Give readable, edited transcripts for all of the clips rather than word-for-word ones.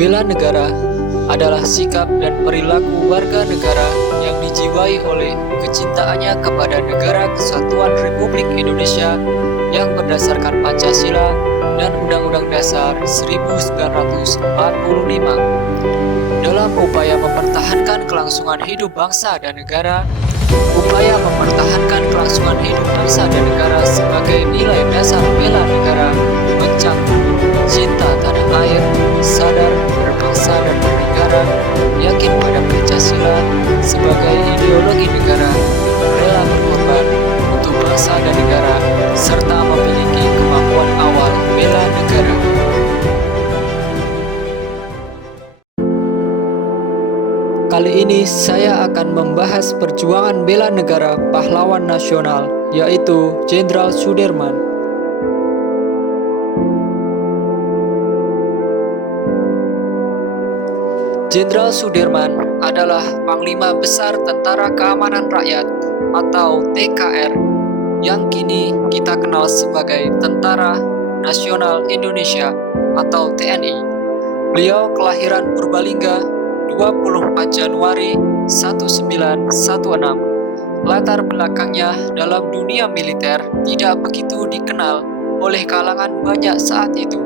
Bela negara adalah sikap dan perilaku warga negara yang dijiwai oleh kecintaannya kepada Negara Kesatuan Republik Indonesia yang berdasarkan Pancasila dan Undang-Undang Dasar 1945. Dalam upaya mempertahankan kelangsungan hidup bangsa dan negara, upaya mempertahankan kelangsungan hidup bangsa dan negara sebagai nilai dasar bela negara mencakup cinta tanah air, sadar berbangsa dan bernegara, yakin pada Pancasila sebagai ideologi negara, rela berkorban untuk bangsa dan negara, serta memiliki kemampuan awal bela negara. Kali ini saya akan membahas perjuangan bela negara pahlawan nasional, yaitu Jenderal Sudirman. Jenderal Sudirman adalah Panglima Besar Tentara Keamanan Rakyat atau TKR yang kini kita kenal sebagai Tentara Nasional Indonesia atau TNI. Beliau kelahiran Purbalingga 24 Januari 1916. Latar belakangnya dalam dunia militer tidak begitu dikenal oleh kalangan banyak saat itu.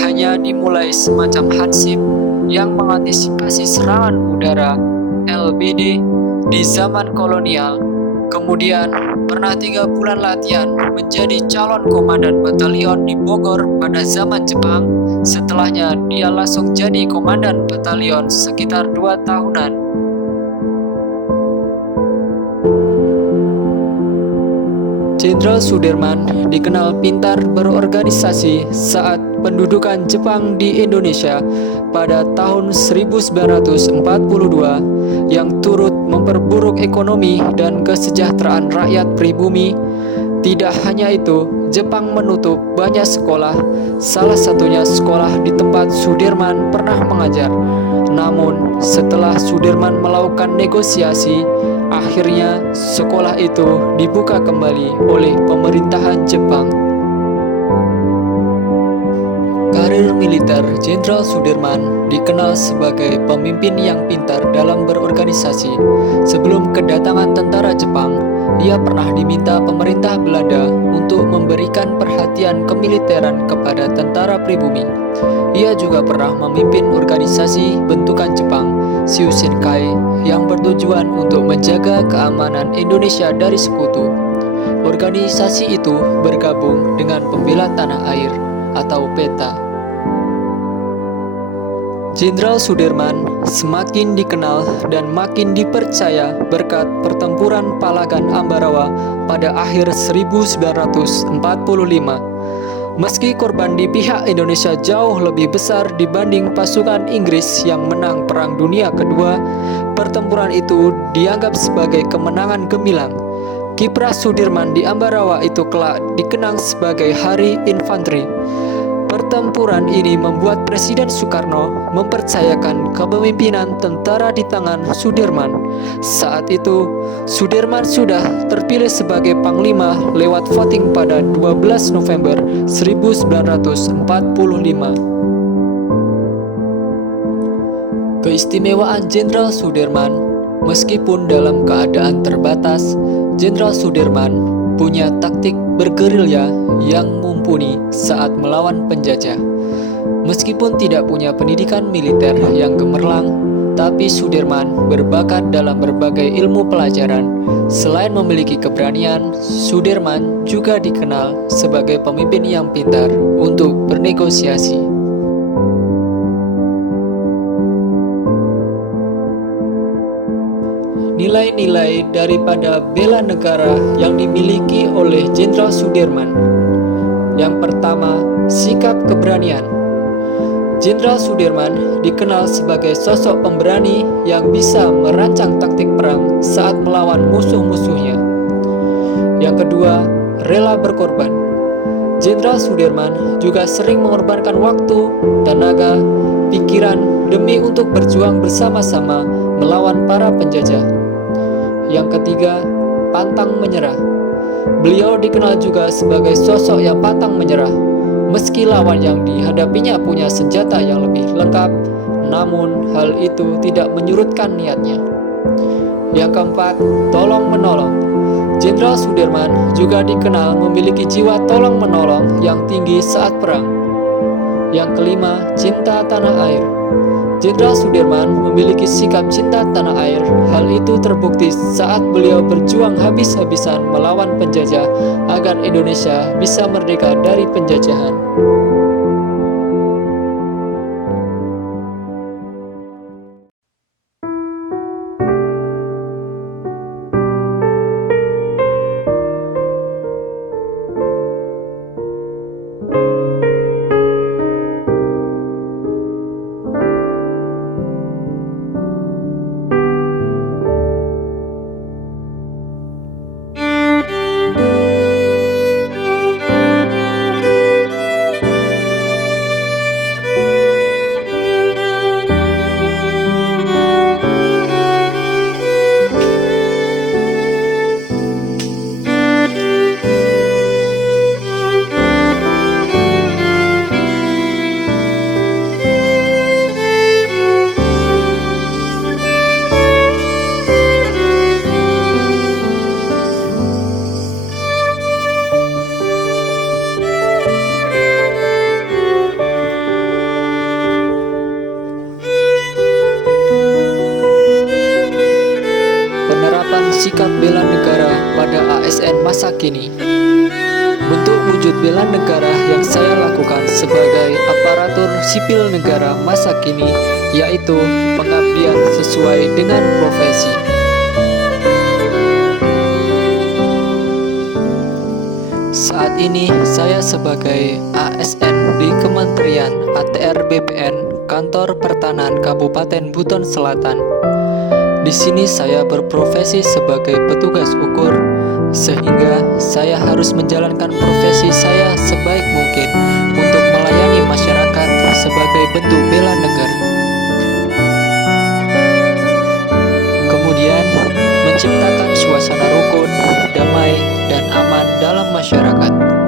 Hanya dimulai semacam hansip yang mengantisipasi serangan udara LBD di zaman kolonial. Kemudian pernah 3 bulan latihan menjadi calon komandan batalion di Bogor pada zaman Jepang. Setelahnya dia langsung jadi komandan batalion sekitar 2 tahunan. Jenderal Sudirman dikenal pintar berorganisasi saat pendudukan Jepang di Indonesia pada tahun 1942 yang turut memperburuk ekonomi dan kesejahteraan rakyat pribumi. Tidak hanya itu, Jepang menutup banyak sekolah, salah satunya sekolah di tempat Sudirman pernah mengajar. Namun, setelah Sudirman melakukan negosiasi, akhirnya sekolah itu dibuka kembali oleh pemerintahan Jepang. Karir militer Jenderal Sudirman dikenal sebagai pemimpin yang pintar dalam berorganisasi. Sebelum kedatangan tentara Jepang, ia pernah diminta pemerintah Belanda untuk memberikan perhatian kemiliteran kepada tentara pribumi. Ia juga pernah memimpin organisasi bentukan Jepang, Shinseikai, yang bertujuan untuk menjaga keamanan Indonesia dari sekutu. Organisasi itu bergabung dengan Pembela Tanah Air atau PETA. Jenderal Sudirman semakin dikenal dan makin dipercaya berkat pertempuran Palagan Ambarawa pada akhir 1945. Meski korban di pihak Indonesia jauh lebih besar dibanding pasukan Inggris yang menang Perang Dunia Kedua, pertempuran itu dianggap sebagai kemenangan gemilang. Kiprah Sudirman di Ambarawa itu kelak dikenang sebagai Hari Infanteri. Pertempuran ini membuat Presiden Soekarno mempercayakan kepemimpinan tentara di tangan Sudirman. Saat itu, Sudirman sudah terpilih sebagai Panglima lewat voting pada 12 November 1945. Keistimewaan Jenderal Sudirman, meskipun dalam keadaan terbatas, Jenderal Sudirman punya taktik bergerilya yang mumpuni saat melawan penjajah. Meskipun tidak punya pendidikan militer yang gemerlang, tapi Sudirman berbakat dalam berbagai ilmu pelajaran. Selain memiliki keberanian, Sudirman juga dikenal sebagai pemimpin yang pintar untuk bernegosiasi. Nilai-nilai daripada bela negara yang dimiliki oleh Jenderal Sudirman. Yang pertama, sikap keberanian. Jenderal Sudirman dikenal sebagai sosok pemberani yang bisa merancang taktik perang saat melawan musuh-musuhnya. Yang kedua, rela berkorban. Jenderal Sudirman juga sering mengorbankan waktu, tenaga, pikiran demi untuk berjuang bersama-sama melawan para penjajah. Yang ketiga, pantang menyerah. Beliau dikenal juga sebagai sosok yang pantang menyerah. Meski lawan yang dihadapinya punya senjata yang lebih lengkap, namun hal itu tidak menyurutkan niatnya. Yang keempat, tolong-menolong. Jenderal Sudirman juga dikenal memiliki jiwa tolong-menolong yang tinggi saat perang. Yang kelima, cinta tanah air. Jenderal Sudirman memiliki sikap cinta tanah air. Hal itu terbukti saat beliau berjuang habis-habisan melawan penjajah agar Indonesia bisa merdeka dari penjajahan. Sikap bela negara pada ASN masa kini. Bentuk wujud bela negara yang saya lakukan sebagai aparatur sipil negara masa kini yaitu pengabdian sesuai dengan profesi. Saat ini saya sebagai ASN di Kementerian ATR BPN Kantor Pertanahan Kabupaten Buton Selatan. Di sini saya berprofesi sebagai petugas ukur, sehingga saya harus menjalankan profesi saya sebaik mungkin untuk melayani masyarakat sebagai bentuk bela negara. Kemudian, menciptakan suasana rukun, damai, dan aman dalam masyarakat.